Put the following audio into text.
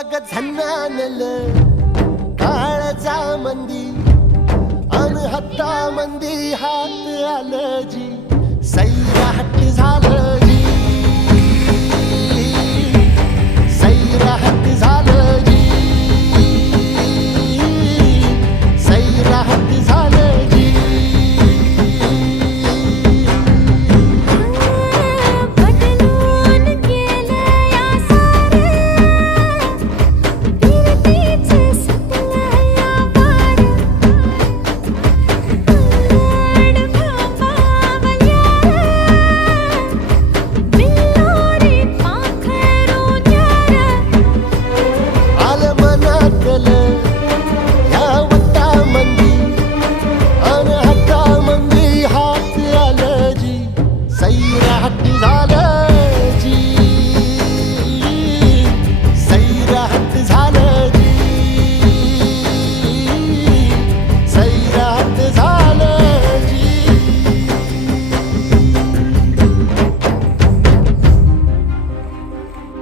अग झन्नानल काळजा मंदी अन हत्ता मंदी हात आलं जी सैराट झालं जी सैराट